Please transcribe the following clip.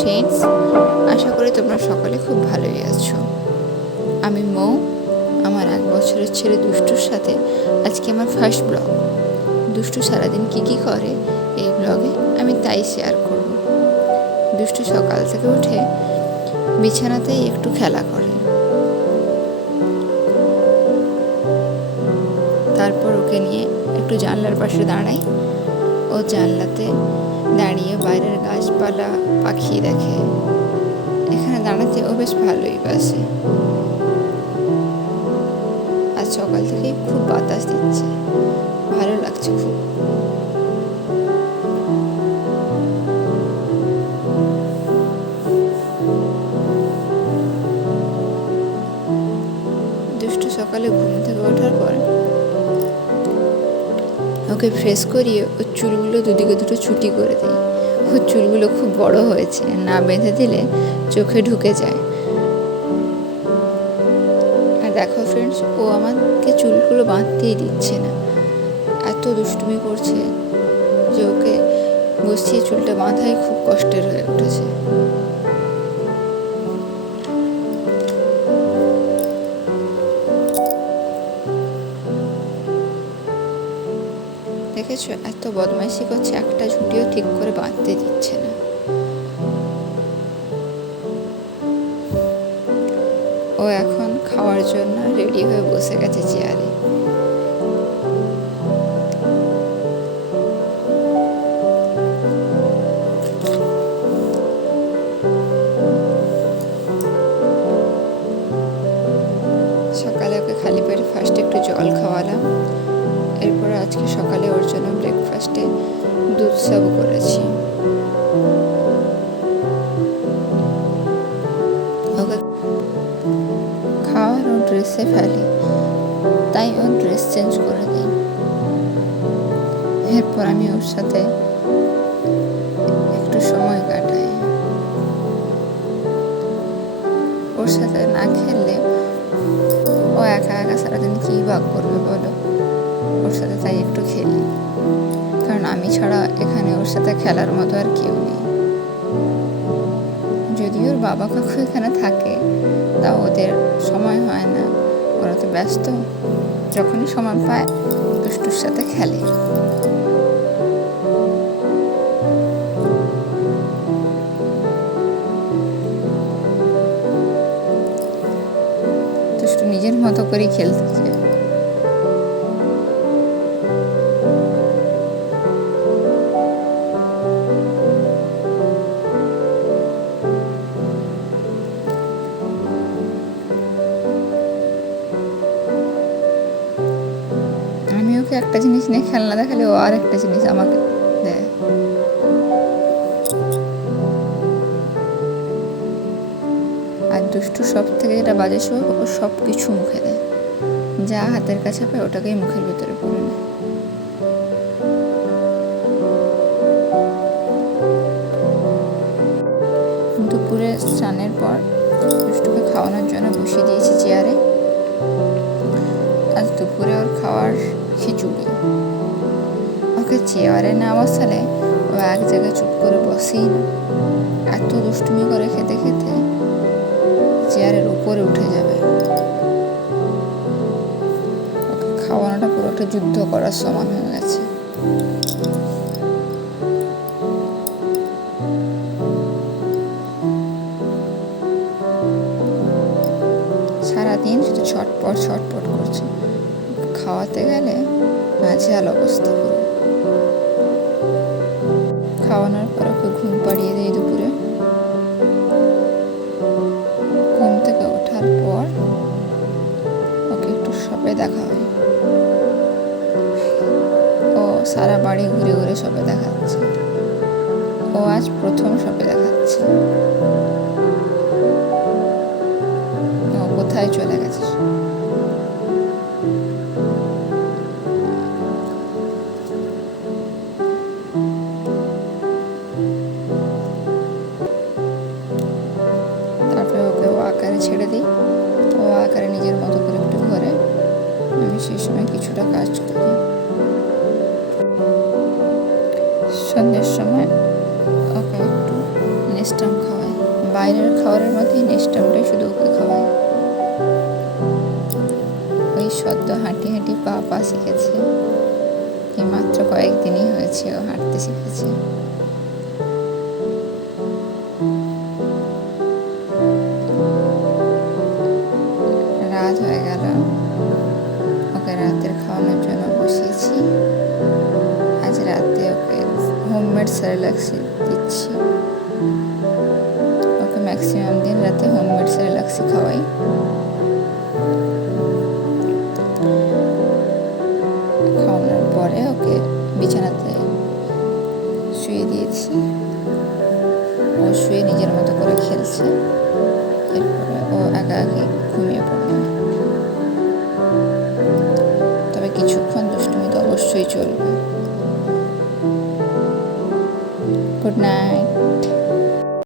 Friends, আশা করি তোমরা সকলে খুব ভালোই আছো। আমি মৌ, আমার 1 বছরের ছেলে দুষ্টুর সাথে আজকে আমার ফার্স্ট ব্লগ। দুষ্টু সারাদিন কী করে এই ব্লগে আমি তাই শেয়ার করব। দুষ্টু সকাল থেকে উঠে বিছানাতেই একটু খেলা করে, তারপর ওকে নিয়ে একটু জানলার পাশে দাঁড়াই। ও জানলাতে দাঁড়িয়ে বাইরের গাছপালা পাখি দেখে। এখানে দাঁড়াতে ও বেশ ভালোই বাসে। আজ সকাল থেকে খুব বাতাস দিচ্ছে, ভালো লাগছে খুব। দুষ্টু সকালে ঘুম থেকে ওঠার পর ওকে ফ্রেশ করিয়ে ওর চুলগুলো দুদিকে দুটো ছুটি করে দিই। ওর চুলগুলো খুব বড় হয়েছে, না বেঁধে দিলে চোখে ঢুকে যায়। আর দেখো ফ্রেন্ডস, ও আমাকে চুলগুলো বাঁধতেই দিচ্ছে না, এত দুষ্টুমি করছে যে ওকে বসিয়ে চুলটা বাঁধাই খুব কষ্টের হয়ে উঠেছে। দেখেছো, এত বদমাইশি করছে, একটা ঝুঁটিও ঠিক করে বাঁধতে দিচ্ছে না। ও এখন খাওয়ার জন্য রেডি হয়ে বসে গেছে চেয়ারে। সকালে ওকে খালি পেটে ফার্স্টে একটু জল খাওয়ালাম। এরপর আজকে সকালে ওর জন্য ব্রেকফাস্টে দুধ সার্ভ করেছি। ওকে খাওয়ার ও ড্রেসে ফেলে, তাই ওর ড্রেস চেঞ্জ করে দিই। এরপর আমি ওর সাথে একটু সময় কাটাই। ওর সাথে না খেললে ও একা একা সারাদিন কী ভাগ করবে বলো। ওর সাথে তাই একটু খেলি, কারণ আমি ছাড়া এখানে ওর সাথে খেলার মতো আর কেউ নেই। যদি ওর বাবা কাকু এখানে থাকে, তা ওদের সময় হয় না, ওরা তো ব্যস্ত। যখনই সময় পায় দুষ্টুর সাথে খেলে। দুষ্টু নিজের মতো করেই খেলতে চায়। আমি ওকে একটা জিনিস নিয়ে খেলনা দেখালে ও আর একটা জিনিস আমাকে দেয়। আর দুষ্টু সব থেকে যেটা বাজে স্বভাব, ও সব কিছু মুখে দেয়, যা হাতের কাছে পায় ওটাকেই মুখের ভিতরে পড়ে নেয়। দুপুরে স্নানের পর দুষ্টুকে খাওয়ানোর জন্য বসিয়ে দিয়েছি চেয়ারে। আজ দুপুরে ওর খাওয়ার খিচুড়ি। ওকে চেয়ারে না বসালে ও এক জায়গায় চুপ করে বসেই না। এত দুষ্টুমি করে খেতে খেতে চেয়ারের উপরে উঠে যাবে। ওকে খাওয়ানোটা পুরো একটা যুদ্ধ করার সমান হয়ে গেছে। সারাদিন শুধু ছটপট ছটপট করছে। খাওয়াতে গেলে নাজেহাল অবস্থা পুরো। খাওয়ানোর পর ওকে ঘুম পাড়িয়ে দিই দুপুরে। ঘুম থেকে ওঠার পর ওকে একটু শপে দেখা হয়। ও সারা বাড়ি ঘুরে ঘুরে শপে দেখাচ্ছে। ও আজ প্রথম শপে দেখাচ্ছে। ও কোথায় চলে গেছে। তারপরে ওকে ও আকারে ছেড়ে দিই। ও আকারে নিজের মতো করে একটু ঘরে। আমি সেই সময় কিছুটা কাজ করি। সন্ধ্যের সময় ওকে একটু নেস্টাম খাওয়াই। বাইরের খাবারের মধ্যেই নেস্টামটাই শুধু ওকে খাওয়াই। ওই সদ্য হাঁটি হাঁটি পা শিখেছে। এই মাত্র কয়েকদিনই হয়েছে ও হাঁটতে শিখেছে। রাত হয়ে গেল, ওকে রাতের খাওয়ানোর জন্য বসিয়েছি। আজ রাতে ওকে হোমমেড সেরেলাক্সই দিচ্ছি। ওকে ম্যাক্সিমাম দিন রাতে হোমমেড সেরেলাক্সই খাওয়াই। খাওয়ানোর পরে ওকে বিছানাতে শুয়ে দিয়েছি। ও শুয়ে নিজের মতো করে খেলছে। এরপরে ও একাকি ঘুমিয়ে পড়বে। তবে কিছুক্ষণ দুষ্টুমি তো অবশ্যই চলবে। Good night.